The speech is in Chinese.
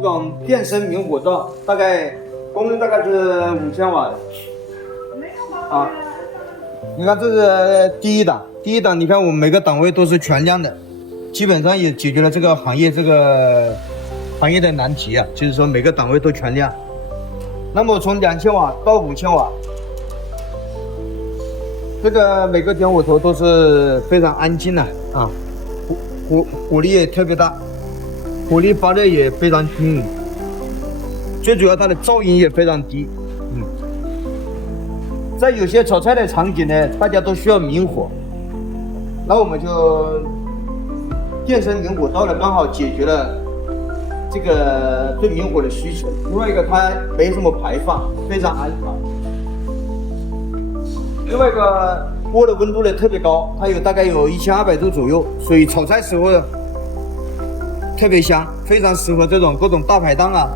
这种电声明火灶，大概功率大概是5000瓦的。啊，你看这是第一档，你看我们每个档位都是全亮的，基本上也解决了这个行业的难题啊，就是说每个档位都全亮。那么从2000瓦到5000瓦，这个每个点火头都是非常安静的啊，火力也特别大，火力发热也非常均匀，最主要它的噪音也非常低。在有些炒菜的场景呢，大家都需要明火，那我们就电声明火灶呢，刚好解决了这个对明火的需求。另外一个，它没什么排放，非常安全。另外一个锅的温度呢特别高，它大概有1200度左右，所以炒菜时候特别香，非常适合这种各种大排档啊，